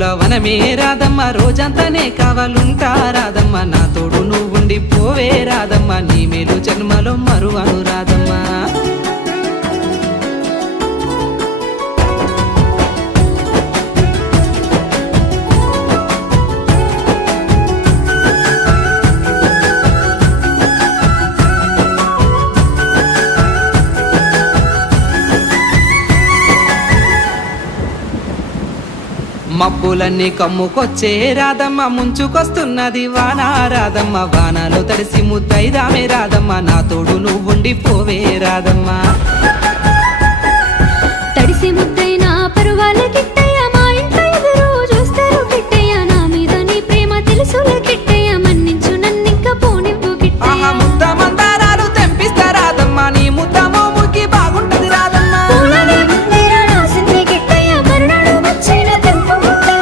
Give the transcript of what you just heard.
పూల వనమే రాదమ్మ రోజంతానే కావాలుంటా రాదమ్మ నా తోడు నువ్వుండి పోవే రాదమ్మ నీ మేలు జన్మలో మరువను రాదమ్మ మబ్బులన్నీ కమ్ముకొచ్చే రాదమ్మ ముంచుకొస్తున్నది వాన రాదమ్మ వానలో తడిసి ముద్దైదామే రాదమ్మ నా తోడు నువ్వుండి పోవే రాదమ్మ తడిసి ముద్దైన పరువాలకి